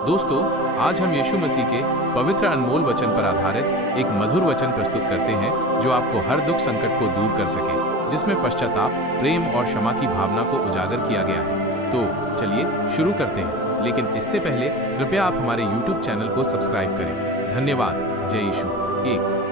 दोस्तों, आज हम यीशु मसीह के पवित्र अनमोल वचन पर आधारित एक मधुर वचन प्रस्तुत करते हैं जो आपको हर दुख संकट को दूर कर सके, जिसमें पश्चाताप, प्रेम और क्षमा की भावना को उजागर किया गया है। तो चलिए शुरू करते हैं, लेकिन इससे पहले कृपया आप हमारे YouTube चैनल को सब्सक्राइब करें। धन्यवाद। जय यीशु।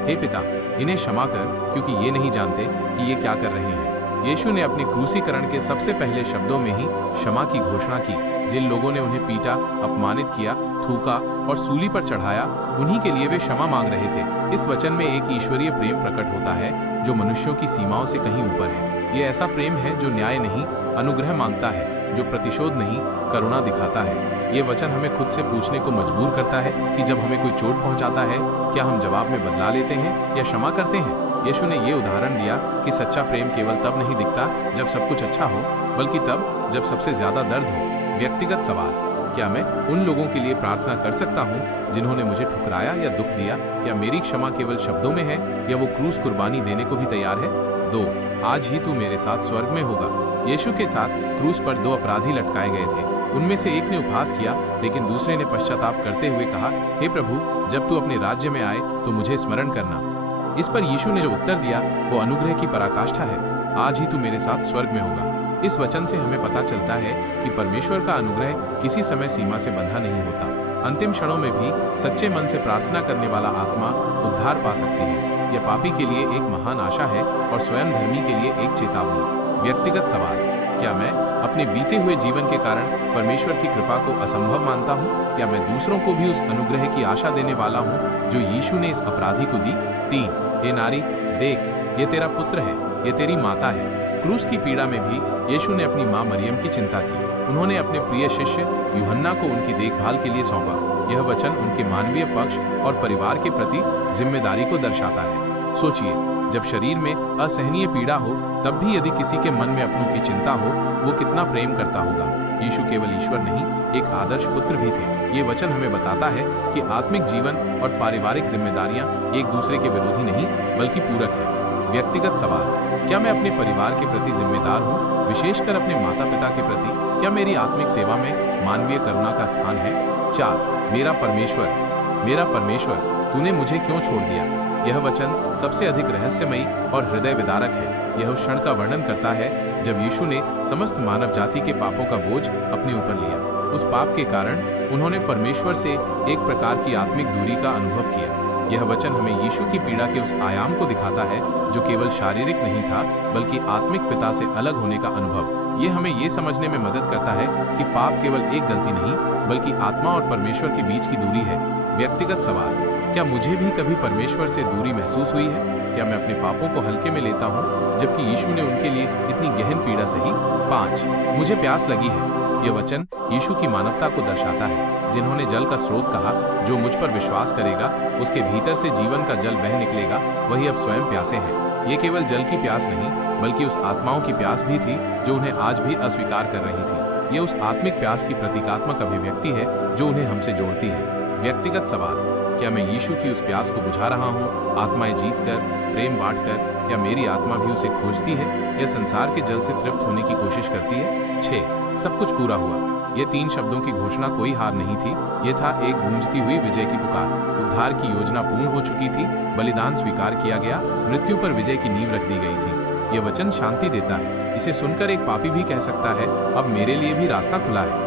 हे पिता, इन्हें क्षमा कर, क्योंकि ये नहीं जानते कि ये क्या कर रहे हैं। यीशु ने अपने क्रूसीकरण के सबसे पहले शब्दों में ही क्षमा की घोषणा की। जिन लोगों ने उन्हें पीटा, अपमानित किया, थूका और सूली पर चढ़ाया, उन्हीं के लिए वे क्षमा मांग रहे थे। इस वचन में एक ईश्वरीय प्रेम प्रकट होता है जो मनुष्यों की सीमाओं से कहीं ऊपर है। ये ऐसा प्रेम है जो न्याय नहीं, अनुग्रह मांगता है, जो प्रतिशोध नहीं, करुणा दिखाता है। ये वचन हमें खुद से पूछने को मजबूर करता है कि जब हमें कोई चोट पहुंचाता है, क्या हम जवाब में बदला लेते हैं या क्षमा करते हैं। यीशु ने ये उदाहरण दिया कि सच्चा प्रेम केवल तब नहीं दिखता जब सब कुछ अच्छा हो, बल्कि तब जब सबसे ज्यादा दर्द हो। व्यक्तिगत सवाल: क्या मैं उन लोगों के लिए प्रार्थना कर सकता हूँ जिन्होंने मुझे ठुकराया या दुख दिया? क्या मेरी क्षमा केवल शब्दों में है या वो क्रूस कुर्बानी देने को भी तैयार है? 2. आज ही तू मेरे साथ स्वर्ग में होगा। यीशु के साथ क्रूस पर 2 अपराधी लटकाए गए थे। उनमें से एक ने उपहास किया, लेकिन दूसरे ने पश्चाताप करते हुए कहा, हे प्रभु, जब तू अपने राज्य में आए तो मुझे स्मरण करना। इस पर यीशु ने जो उत्तर दिया वो अनुग्रह की पराकाष्ठा है। आज ही तू मेरे साथ स्वर्ग में होगा। इस वचन से हमें पता चलता है कि परमेश्वर का अनुग्रह किसी समय सीमा से बंधा नहीं होता। अंतिम क्षणों में भी सच्चे मन से प्रार्थना करने वाला आत्मा उद्धार पा सकती है। यह पापी के लिए एक महान आशा है और स्वयं धर्मी के लिए एक चेतावनी। व्यक्तिगत सवाल: क्या मैं अपने बीते हुए जीवन के कारण परमेश्वर की कृपा को असंभव मानता हूँ? क्या मैं दूसरों को भी उस अनुग्रह की आशा देने वाला हूँ जो यीशु ने इस अपराधी को दी? 3. हे नारी, देख, ये तेरा पुत्र है, ये तेरी माता है। क्रूस की पीड़ा में भी यीशु ने अपनी मां मरियम की चिंता की। उन्होंने अपने प्रिय शिष्य यूहन्ना को उनकी देखभाल के लिए सौंपा। यह वचन उनके मानवीय पक्ष और परिवार के प्रति जिम्मेदारी को दर्शाता है। सोचिए, जब शरीर में असहनीय पीड़ा हो, तब भी यदि किसी के मन में अपनों की चिंता हो, वो कितना प्रेम करता होगा। यीशु केवल ईश्वर नहीं, एक आदर्श पुत्र भी थे। ये वचन हमें बताता है कि आत्मिक जीवन और पारिवारिक जिम्मेदारियां एक दूसरे के विरोधी नहीं, बल्कि पूरक है। व्यक्तिगत सवाल: क्या मैं अपने परिवार के प्रति जिम्मेदार हूँ, विशेषकर अपने माता पिता के प्रति? क्या मेरी आत्मिक सेवा में मानवीय करुणा का स्थान है? 4. मेरा परमेश्वर, तूने मुझे क्यों छोड़ दिया? यह वचन सबसे अधिक रहस्यमयी और हृदय विदारक है। यह उस क्षण का वर्णन करता है जब यीशु ने समस्त मानव जाति के पापों का बोझ अपने ऊपर लिया। उस पाप के कारण उन्होंने परमेश्वर से एक प्रकार की आत्मिक दूरी का अनुभव किया। यह वचन हमें यीशु की पीड़ा के उस आयाम को दिखाता है जो केवल शारीरिक नहीं था, बल्कि आत्मिक पिता से अलग होने का अनुभव। ये हमें ये समझने में मदद करता है कि पाप केवल एक गलती नहीं, बल्कि आत्मा और परमेश्वर के बीच की दूरी है। व्यक्तिगत सवाल: क्या मुझे भी कभी परमेश्वर से दूरी महसूस हुई है? क्या मैं अपने पापों को हल्के में लेता हूँ, जबकि यीशु ने उनके लिए इतनी गहन पीड़ा सही? 5. मुझे प्यास लगी है। यह वचन यीशु की मानवता को दर्शाता है, जिन्होंने जल का स्रोत कहा। जो मुझ पर विश्वास करेगा, उसके भीतर से जीवन का जल बह निकलेगा। वही अब स्वयं प्यासे हैं। ये केवल जल की प्यास नहीं, बल्कि उस आत्माओं की प्यास भी थी जो उन्हें आज भी अस्वीकार कर रही थी। ये उस आत्मिक प्यास की प्रतीकात्मक अभिव्यक्ति है जो उन्हें हमसे जोड़ती है। व्यक्तिगत सवाल: क्या मैं यीशु की उस प्यास को बुझा रहा हूँ, आत्माएं जीतकर, प्रेम बांटकर? क्या मेरी आत्मा भी उसे खोजती है या संसार के जल से तृप्त होने की कोशिश करती है? 6. सब कुछ पूरा हुआ। ये 3 शब्दों की घोषणा कोई हार नहीं थी। ये था एक गूंजती हुई विजय की पुकार। उद्धार की योजना पूर्ण हो चुकी थी, बलिदान स्वीकार किया गया, मृत्यु पर विजय की नींव रख दी गई थी। ये वचन शांति देता है। इसे सुनकर एक पापी भी कह सकता है, अब मेरे लिए भी रास्ता खुला है।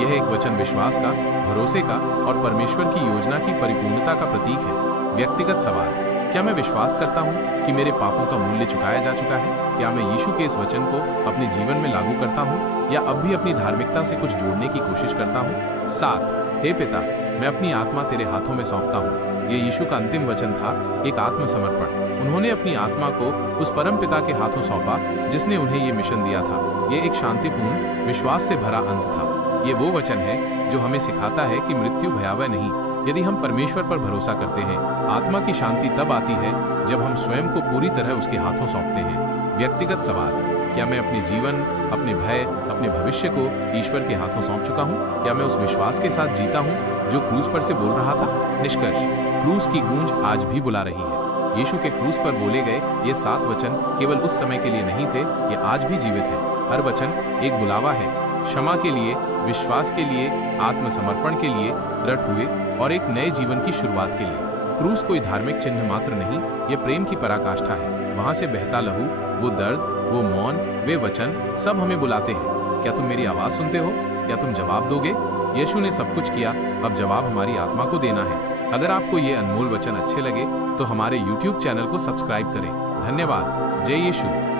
यह एक वचन विश्वास का, भरोसे का और परमेश्वर की योजना की परिपूर्णता का प्रतीक है। व्यक्तिगत सवाल: क्या मैं विश्वास करता हूँ कि मेरे पापों का मूल्य चुकाया जा चुका है? क्या मैं यीशु के इस वचन को अपने जीवन में लागू करता हूँ या अब भी अपनी धार्मिकता से कुछ जोड़ने की कोशिश करता हूँ? 7. हे पिता, मैं अपनी आत्मा तेरे हाथों में सौंपता हूँ। ये यीशु का अंतिम वचन था, एक आत्मसमर्पण। उन्होंने अपनी आत्मा को उस परम पिता के हाथों सौंपा जिसने उन्हें ये मिशन दिया था। ये एक शांतिपूर्ण, विश्वास से भरा अंत था। ये वो वचन है जो हमें सिखाता है कि मृत्यु भयावह नहीं, यदि हम परमेश्वर पर भरोसा करते हैं। आत्मा की शांति तब आती है जब हम स्वयं को पूरी तरह उसके हाथों सौंपते हैं। व्यक्तिगत सवाल: क्या मैं अपने जीवन, अपने भय, अपने भविष्य को ईश्वर के हाथों सौंप चुका हूँ? क्या मैं उस विश्वास के साथ जीता हूँ जो क्रूस पर से बोल रहा था? निष्कर्ष: क्रूस की गूंज आज भी बुला रही है। यीशु के क्रूस पर बोले गए ये 7 वचन केवल उस समय के लिए नहीं थे, ये आज भी जीवित है। हर वचन एक बुलावा है, क्षमा के लिए, विश्वास के लिए, आत्मसमर्पण के लिए, रट हुए और एक नए जीवन की शुरुआत के लिए। क्रूस कोई धार्मिक चिन्ह मात्र नहीं, ये प्रेम की पराकाष्ठा है। वहां से बहता लहू, वो दर्द, वो मौन, वे वचन, सब हमें बुलाते हैं। क्या तुम मेरी आवाज सुनते हो? क्या तुम जवाब दोगे? यीशु ने सब कुछ किया, अब जवाब हमारी आत्मा को देना है। अगर आपको ये अनमोल वचन अच्छे लगे तो हमारे YouTube चैनल को सब्सक्राइब करें। धन्यवाद। जय यीशु।